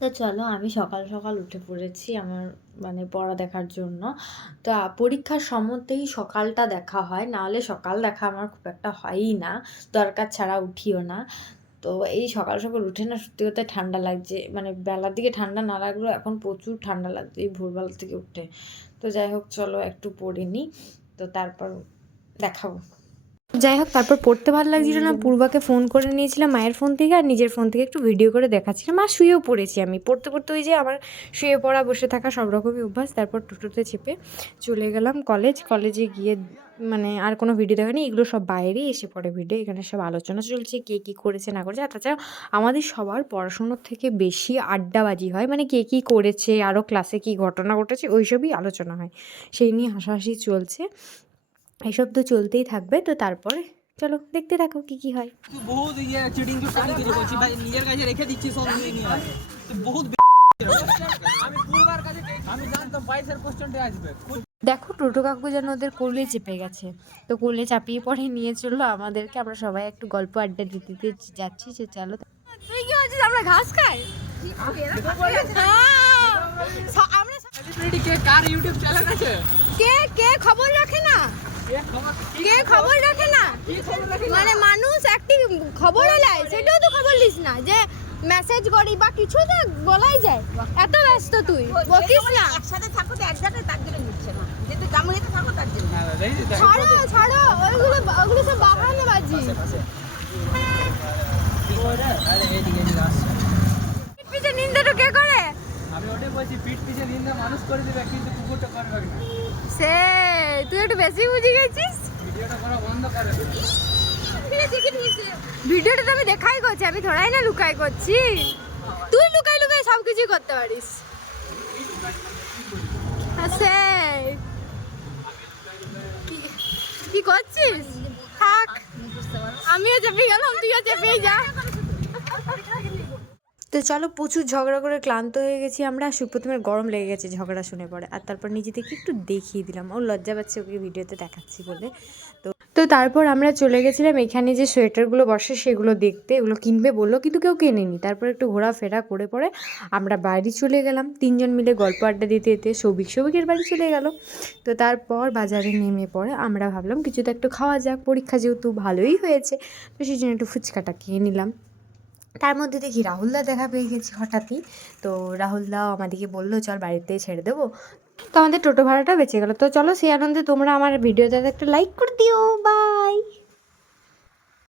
তো চলো আমি সকাল সকাল উঠে পড়েছি আমার মানে পড়া দেখার জন্য। তো পরীক্ষার সময়তেই সকালটা দেখা হয়, নাহলে সকাল দেখা আমার খুব একটা হয়ই না, দরকার ছাড়া উঠিও না। তো এই সকাল সকাল উঠে না সত্যি কথা ঠান্ডা লাগছে, মানে বেলার দিকে ঠান্ডা না লাগলেও এখন প্রচুর ঠান্ডা লাগছে এই ভোরবেলা থেকে উঠে। তো যাই হোক চলো একটু পড়ে নিই, তো তারপর দেখাবো। যাই হোক তারপর পড়তে ভালো লাগছিল না, পূর্বাকে ফোন করে নিয়েছিলাম মায়ের ফোন থেকে, আর নিজের ফোন থেকে একটু ভিডিও করে দেখাচ্ছিলাম। আর শুয়েও পড়েছি আমি, পড়তে পড়তে ওই যে আমার শুয়ে পড়া বসে থাকা সব রকমই অভ্যাস। তারপর টোটোতে চেপে চলে গেলাম কলেজে গিয়ে মানে আর কোনো ভিডিও দেখানি, এগুলো সব বাইরেই এসে পড়ে ভিডিও। এখানে সব আলোচনা চলছে কে কী করেছে না করেছে। আর তাছাড়া আমাদের সবার পড়াশুনোর থেকে বেশি আড্ডাবাজি হয়, মানে কে কী করেছে, আরও ক্লাসে কী ঘটনা ঘটেছে ওইসবই আলোচনা হয়, সেই নিয়ে হাসাহাসি চলছে। এসব তো চলতেই থাকবে। তো তারপরে চলো দেখতে থাকো কি কি হয়। বহুত ইয়ে চিটিং কি কারিগরি করছি ভাই, নিজের কাছে রেখে দিচ্ছি সব নিয়ে নিয়ে তো বহুত আমি পুরবার কাছে আমি জানতাম 22 এর কোশ্চেনটা আসবে। দেখো টোটো কাকু যেন ওদের কোলে চেপে গেছে, তো কোলে চাপিয়ে পড়ে নিয়ে চললো আমাদেরকে। আমরা সবাই একটু গল্প আড্ডা দিতে দিতে যাচ্ছি, যে চলো। তুই কি বলছিস আমরা ঘাস খাই? আমরা সেলিব্রিটি কে কার ইউটিউব চ্যানেল আছে? কে কে খবর রাখে না, কে খবর রাখে না, মানে মানুষ একটি খবর হলে সেটাও তো খবর লিস না, যে মেসেজ করি বা কিছু তো বলাই যায়। এত ব্যস্ত তুই বকিস না। একসাথে থাকো তো এক জায়গায়, তার জন্য নিচ্ছে না, যেহেতু গামুড়িতে থাকো তার জন্য। ছাড়ো ছাড়ো ওইগুলো সব বাহানা বাজি। আরে এইদিকে এদিকে আসছে। পিছে নিন্দাটা কে করে? আমি ওটাই বলছি, পিঠ পিছে নিন্দা মানুষ করে দিবে কিন্তু কুকুরটা করবে না। সে তুই একটু বেশি বুঝে গেছিস। ভিডিওটা করা বন্ধ করে। ভিডিওটা তো আমি দেখাই করছি, আমি থোড়াই না লুকাই করছি। তুই লুকাই লুকাই সব কিছু করতে পারিস। সেই কি করছিস? থাক, আমিও চেপে গেলাম, তুইও চেপেই যা। তো চলো প্রচুর ঝগড়া করে ক্লান্ত হয়ে গেছি আমরা। সুপ্রতিমের গরম লেগে গেছে ঝগড়া শুনে পড়ে, আর তারপর নিজে থেকে একটু দেখিয়ে দিলাম, ওর লজ্জা পাচ্ছে ওকে ভিডিওতে দেখাচ্ছি বলে। তো তারপর আমরা চলে গেছিলাম এখানে যে সোয়েটারগুলো বসে সেগুলো দেখতে, এগুলো কিনবে বললো কিন্তু কেউ কেনেনি। তারপর একটু ঘোরাফেরা করে পরে আমরা বাড়ি চলে গেলাম, তিনজন মিলে গল্প আড্ডা দিতে দিতে সৌভিকের বাড়ি চলে গেল। তো তারপর বাজারে নেমে পড়ে আমরা ভাবলাম কিছু তো একটু খাওয়া যাক, পরীক্ষা যেহেতু ভালোই হয়েছে, তো সেই জন্য একটু ফুচকাটা খেয়ে নিলাম। তার মধ্যে দেখি রাহুলদা দেখা পেয়ে গেছি হঠাৎই। তো রাহুলদাও আমাদেরকে বললো চল বাড়িতে ছেড়ে দেবো, তো আমাদের টোটো ভাড়াটা বেঁচে গেলো। তো চলো সেই আনন্দে তোমরা আমার ভিডিওটাতে একটা লাইক করে দিও। বাই।